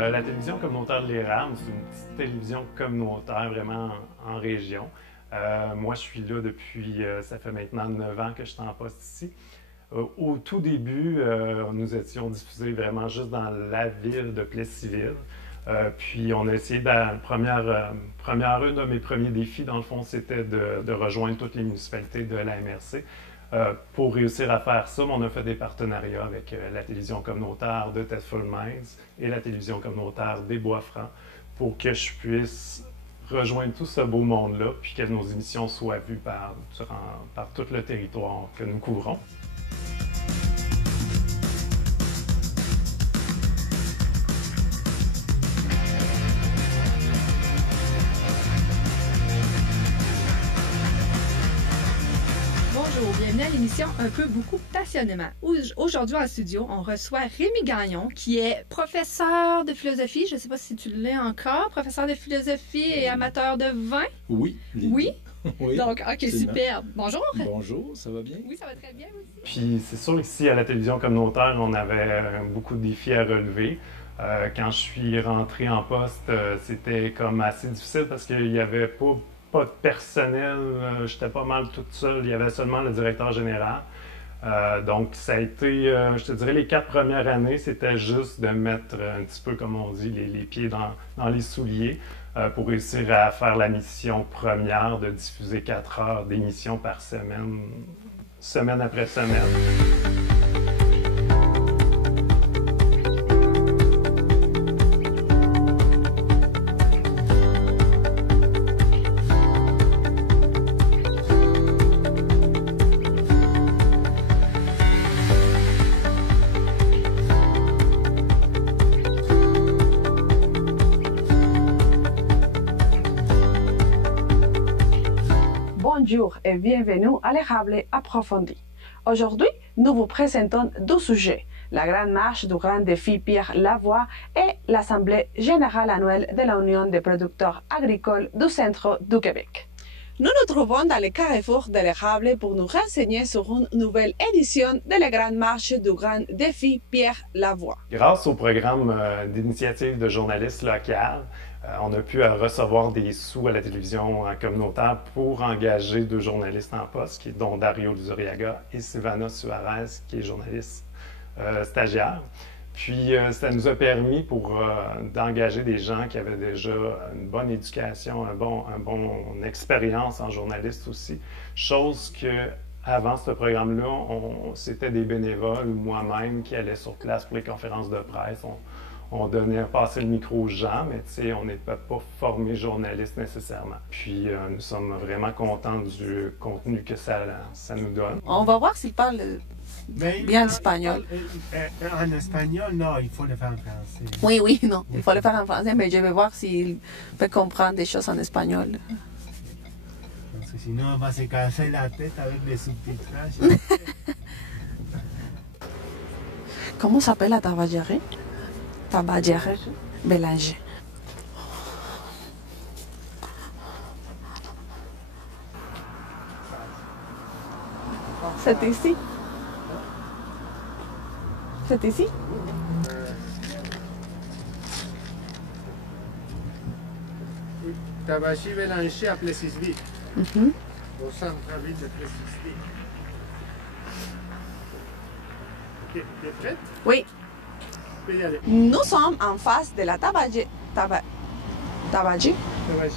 La télévision communautaire de l'Érable, c'est une petite télévision communautaire vraiment en région. Moi, je suis là depuis, ça fait maintenant 9 ans que je suis en poste ici. Au tout début, nous étions diffusés vraiment juste dans la ville de Plessisville. Puis on a essayé, un de mes premiers défis, dans le fond, c'était de rejoindre toutes les municipalités de la MRC. Pour réussir à faire ça, on a fait des partenariats avec la télévision communautaire de Thetford-Mines et la télévision communautaire des Bois-Francs pour que je puisse rejoindre tout ce beau monde-là, puis que nos émissions soient vues par tout le territoire que nous couvrons. Bonjour, bienvenue à l'émission Un peu, beaucoup, passionnément. Aujourd'hui en studio, on reçoit Rémi Gagnon, qui est professeur de philosophie. Je ne sais pas si tu l'es encore, professeur de philosophie et amateur de vin. Oui. Oui? Oui. Donc, ok, super. Bonjour. Bonjour, ça va bien? Oui, ça va très bien aussi. Puis c'est sûr qu'ici, à la télévision communautaire, on avait beaucoup de défis à relever. Quand je suis rentré en poste, c'était comme assez difficile parce qu'il n'y avait pas de personnel, j'étais pas mal toute seule, il y avait seulement le directeur général. Donc ça a été, je te dirais, les 4 premières années, c'était juste de mettre un petit peu, comme on dit, les pieds dans les souliers pour réussir à faire la mission première de diffuser 4 heures d'émission par semaine, semaine après semaine. Bonjour et bienvenue à l'Érable approfondi. Aujourd'hui, nous vous présentons deux sujets, la Grande Marche du Grand Défi Pierre Lavoie et l'Assemblée Générale Annuelle de l'Union des Producteurs Agricoles du Centre du Québec. Nous nous trouvons dans le carrefour de l'Érable pour nous renseigner sur une nouvelle édition de la Grande Marche du Grand Défi Pierre Lavoie. Grâce au programme d'initiative de journalistes locales, on a pu recevoir des sous à la télévision communautaire pour engager 2 journalistes en poste, dont Dario Luzuriaga et Silvana Suarez, qui est journaliste stagiaire. Puis ça nous a permis d'engager des gens qui avaient déjà une bonne éducation, une bonne expérience en journaliste aussi. Chose que avant ce programme-là, c'était des bénévoles ou moi-même qui allaient sur place pour les conférences de presse. On passait le micro aux gens, mais on n'était pas formés journalistes nécessairement. Puis nous sommes vraiment contents du contenu que ça nous donne. On va voir s'il parle bien l'espagnol. En espagnol, non, il faut le faire en français. Oui, non, il faut le faire en français, mais je vais voir s'il peut comprendre des choses en espagnol. Parce que sinon, on va se casser la tête avec les sous-titrages. Comment s'appelle la tabagerie? Tabagerie Bélanger. C'est ici? C'est ici? Tabagie Bélanger à Plessisville, au centre-ville de Plessisville. Ok, t'es prête? Oui. Tu peux y aller. Nous sommes en face de la tabagie. Tabagie, oui.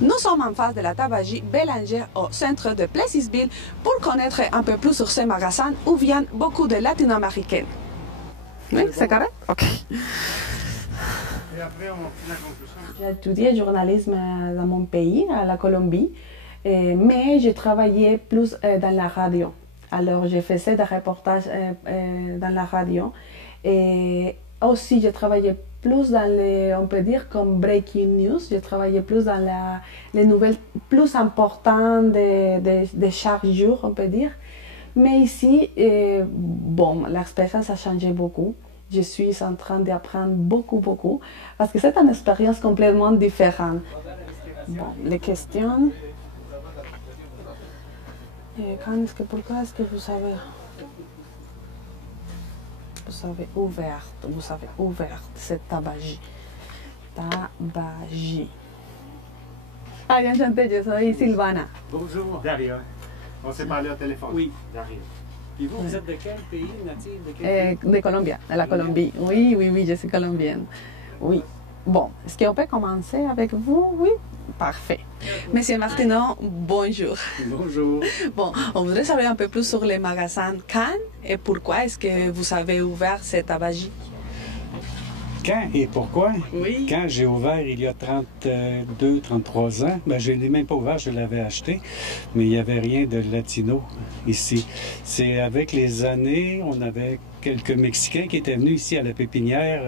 Nous sommes en face de la tabagie Bélanger au centre de Plessisville pour connaître un peu plus sur ce magasin où viennent beaucoup de latino-américaines. Oui, c'est correct? OK. Et après, on fait la conclusion. J'ai étudié journalisme dans mon pays, à la Colombie, mais j'ai travaillé plus dans la radio. Alors, j'ai fait des reportages dans la radio. Et aussi, j'ai travaillé plus dans les, on peut dire, comme breaking news. J'ai travaillé plus dans les nouvelles plus importantes de chaque jour, on peut dire. Mais ici, bon, l'expérience a changé beaucoup. Je suis en train d'apprendre beaucoup, parce que c'est une expérience complètement différente. Bon, les questions. Pourquoi est-ce que vous savez? vous avez ouvert cette tabagie. Tabagie. Ah, enchantée, je suis Silvana. Bonjour. Dario. On s'est parlé au téléphone. Oui. Dario. Et vous, vous êtes de quel pays natif? De quel pays? De Colombie, de la Colombie. Oui, oui, oui, je suis colombienne. Oui. Bon, est-ce qu'on peut commencer avec vous? Oui. Parfait. Monsieur Martineau, bonjour. Bonjour. Bon, on voudrait savoir un peu plus sur les magasins Cannes et pourquoi est-ce que vous avez ouvert cette tabagie? Quand et pourquoi? Oui. Quand j'ai ouvert il y a 32, 33 ans, ben, je ne l'ai même pas ouvert, je l'avais acheté, mais il n'y avait rien de latino ici. C'est avec les années, on avait quelques Mexicains qui étaient venus ici à la pépinière,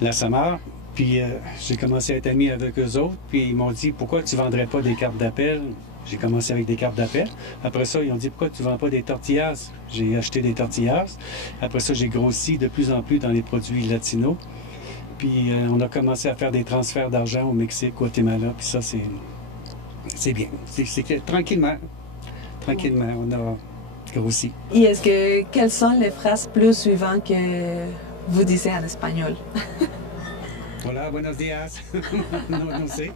la Samar, puis j'ai commencé à être ami avec eux autres, puis ils m'ont dit « Pourquoi tu ne vendrais pas des cartes d'appel? » J'ai commencé avec des cartes d'appel. Après ça, ils ont dit « Pourquoi tu ne vends pas des tortillas? » J'ai acheté des tortillas. Après ça, j'ai grossi de plus en plus dans les produits latinos. Puis on a commencé à faire des transferts d'argent au Mexique, au Guatemala. Puis ça, c'est bien. C'est que tranquillement, on a grossi. Et quelles sont les phrases plus suivantes que vous disiez en espagnol? Hola, buenos días. No sé.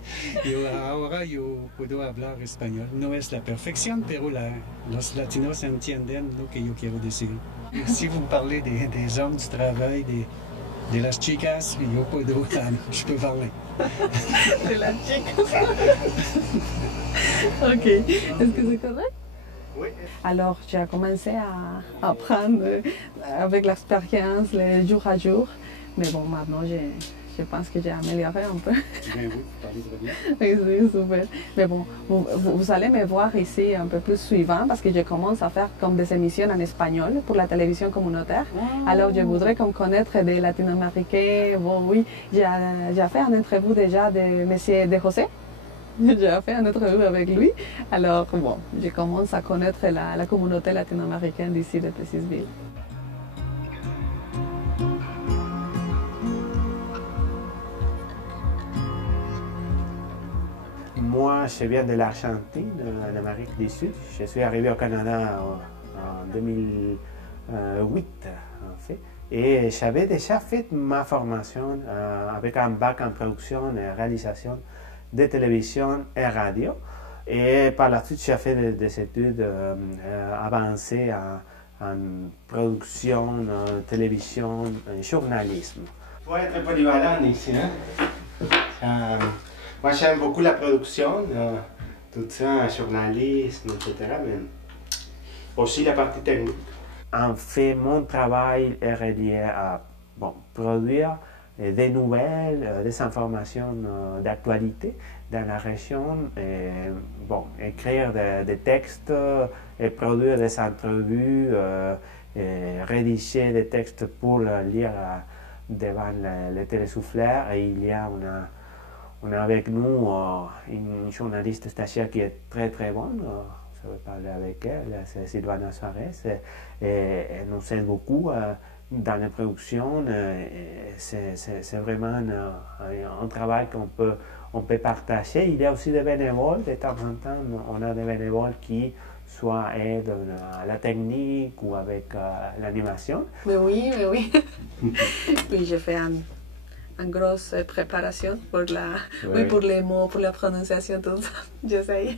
Ahora yo puedo hablar español. No es la perfección, pero los latinos entienden lo que yo quiero decir. Si vous me parlez des hommes du travail, de las chicas, yo puedo, je peux parler. De las chicas. Ok. Est-ce que c'est correct? Oui. Alors, j'ai commencé à apprendre avec l'expérience, le jour à jour. Mais bon, maintenant, je pense que j'ai amélioré un peu. Ben oui, vous parlez très bien. Oui, c'est super. Mais bon, vous allez me voir ici un peu plus suivant parce que je commence à faire comme des émissions en espagnol pour la télévision communautaire. Alors, je voudrais comme connaître des latino-américains. Bon, oui, j'ai fait une interview déjà de M. De José. J'ai fait une entrevue avec lui. Alors, bon, je commence à connaître la communauté latino-américaine d'ici de Plessisville. Moi, je viens de l'Argentine, en Amérique du Sud. Je suis arrivé au Canada en 2008, en fait. Et j'avais déjà fait ma formation avec un bac en production et réalisation de télévision et radio. Et par la suite, j'ai fait des études avancées en production, télévision, journalisme. Il faut être polyvalent ici. Hein? Moi, j'aime beaucoup la production, tout ça, journalisme, etc., mais aussi la partie technique. En fait, mon travail est relié à produire des nouvelles, des informations d'actualité dans la région, et, écrire des textes, et produire des entrevues, et rédiger des textes pour lire devant les télésouffleurs. Et on a avec nous une journaliste stagiaire qui est très très bonne. Je vais parler avec elle, c'est Silvana Suarez. Et elle nous aide beaucoup dans la production. C'est vraiment un travail on peut partager. Il y a aussi des bénévoles. De temps en temps, on a des bénévoles qui soit aident à la technique ou avec l'animation. Mais oui. Oui, j'ai fait une grosse préparation pour pour les mots, pour la prononciation, tout ça. J'essaye.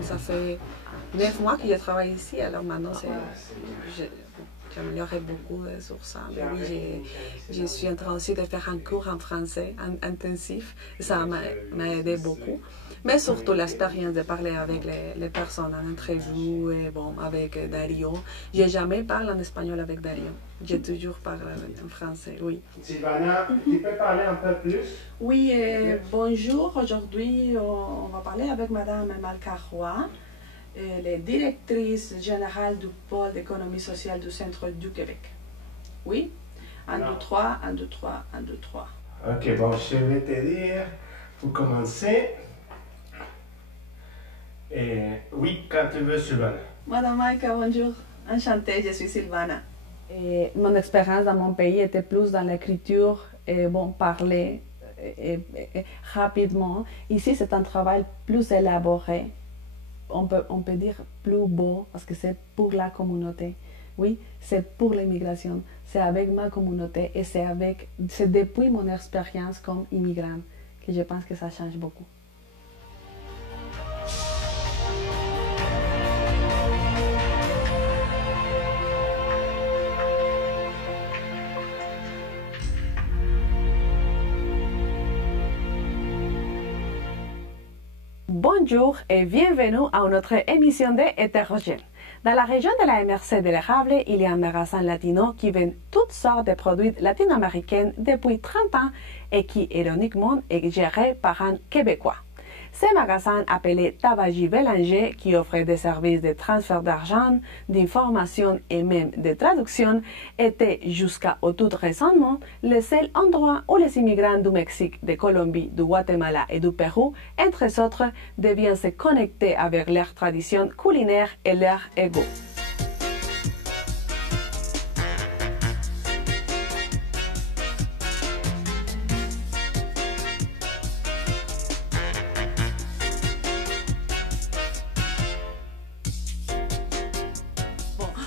Ça fait 9 mois que je travaille ici, alors maintenant j'améliorerai beaucoup sur ça. Mais oui, je suis en train aussi de faire un cours en français intensif. Ça m'a aidé beaucoup. Mais surtout l'expérience de parler avec les personnes en interview et avec Dario. Je n'ai jamais parlé en espagnol avec Dario. J'ai toujours parlé en français, oui. Silvana, tu peux parler un peu plus? Oui, bonjour. Aujourd'hui, on va parler avec Madame Malka Roy, elle est directrice générale du pôle d'économie sociale du Centre du Québec. Oui? 1, 2, 3, 1, 2, 3, 1, 2, 3. Ok, bon, je vais te dire, pour commencer. Oui, quand tu veux, Silvana. Madame Malka, bonjour. Enchantée, je suis Silvana. Et mon expérience dans mon pays était plus dans l'écriture et parler rapidement. Ici, c'est un travail plus élaboré. on peut dire plus beau parce que c'est pour la communauté. Oui, c'est pour l'immigration, c'est avec ma communauté et c'est depuis mon expérience comme immigrante que je pense que ça change beaucoup. Bonjour et bienvenue à notre émission de Hétérogène. Dans la région de la MRC de l'Érable, il y a un magasin latino qui vend toutes sortes de produits latino-américains depuis 30 ans et qui, ironiquement, est géré par un Québécois. Ce magasin appelé Tabagie Bélanger, qui offre des services de transfert d'argent, d'information et même de traduction, était jusqu'au tout récemment le seul endroit où les immigrants du Mexique, de Colombie, du Guatemala et du Pérou, entre autres, devaient se connecter avec leurs traditions culinaires et leur ego.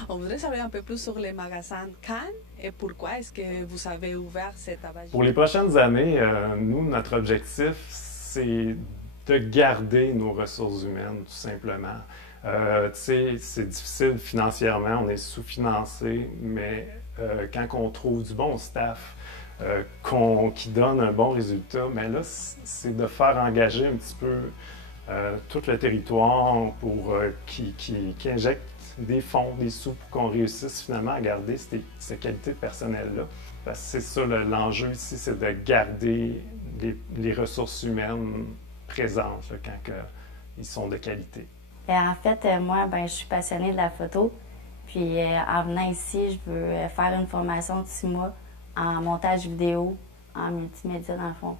On voudrait savoir un peu plus sur les magasins Cannes et pourquoi est-ce que vous avez ouvert cette tabagie? Pour les prochaines années, nous, notre objectif, c'est de garder nos ressources humaines, tout simplement. C'est difficile financièrement, on est sous-financé, mais quand on trouve du bon staff, qui donne un bon résultat, mais là, c'est de faire engager un petit peu tout le territoire pour qui injecte des fonds, des sous pour qu'on réussisse finalement à garder ces qualités de personnel-là. Parce que c'est ça l'enjeu ici, c'est de garder les ressources humaines présentes là, quand ils sont de qualité. En fait, moi, je suis passionnée de la photo. Puis en venant ici, je veux faire une formation de 6 mois en montage vidéo, en multimédia dans le fond.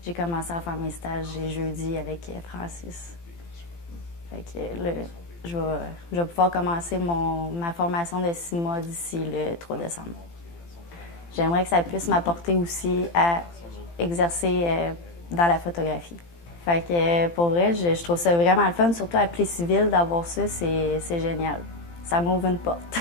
J'ai commencé à faire mes stages jeudi avec Francis. Fait que là, je vais pouvoir commencer ma formation de 6 mois d'ici le 3 décembre. J'aimerais que ça puisse m'apporter aussi à exercer dans la photographie. Fait que pour vrai, je trouve ça vraiment le fun, surtout à Plessisville, d'avoir ça, c'est génial. Ça m'ouvre une porte.